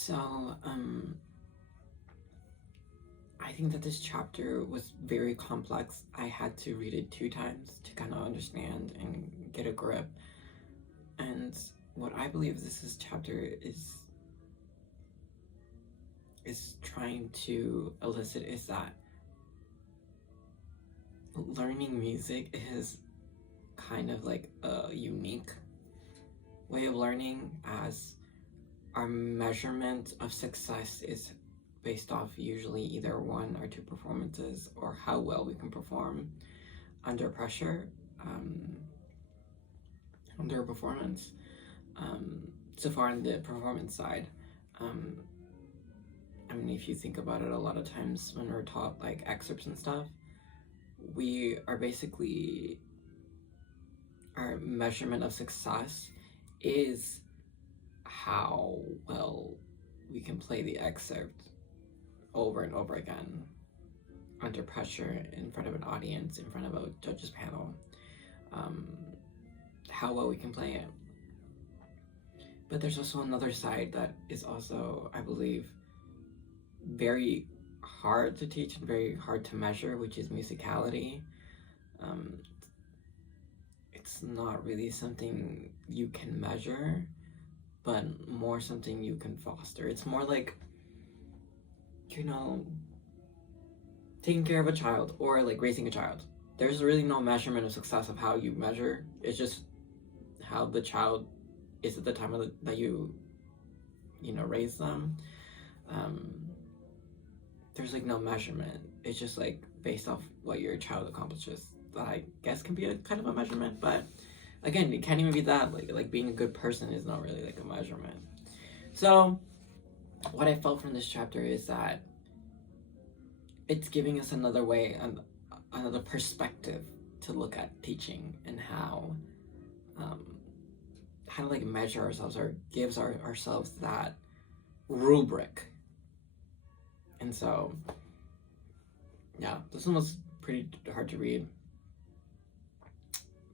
So, I think that this chapter was very complex. I had to read it 2 times to kind of understand and get a grip. And what I believe this chapter is trying to elicit is that learning music is kind of like a unique way of learning, as our measurement of success is based off usually either 1 or 2 performances, or how well we can perform under pressure, under a performance. So far on the performance side, I mean, if you think about it, a lot of times when we're taught like excerpts and stuff, we are basically, our measurement of success is how well we can play the excerpt over and over again under pressure, in front of an audience, in front of a judges panel, how well we can play it. But there's also another side that is also, I believe, very hard to teach and very hard to measure, which is musicality. It's not really something you can measure, but more something you can foster. It's more like, taking care of a child or like raising a child. There's really no measurement of success of how you measure. It's just how the child is at the time that you raise them. There's like no measurement. It's just like based off what your child accomplishes. That I guess can be a kind of a measurement, but again, it can't even be that. Like being a good person is not really like a measurement. So what I felt from this chapter is that it's giving us another way, another perspective to look at teaching, and how to like measure ourselves, or gives ourselves that rubric. And so, yeah, this one was pretty hard to read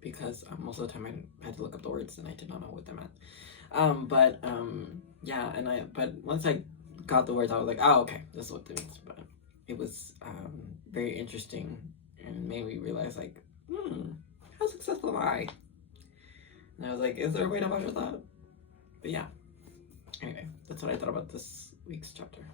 because most of the time I had to look up the words and I did not know what they meant. But once I got the words, I was like, oh, okay, this is what it means. But it was very interesting and made me realize, like, how successful am I? And I was like, is there a way to measure that? But yeah, anyway, that's what I thought about this week's chapter.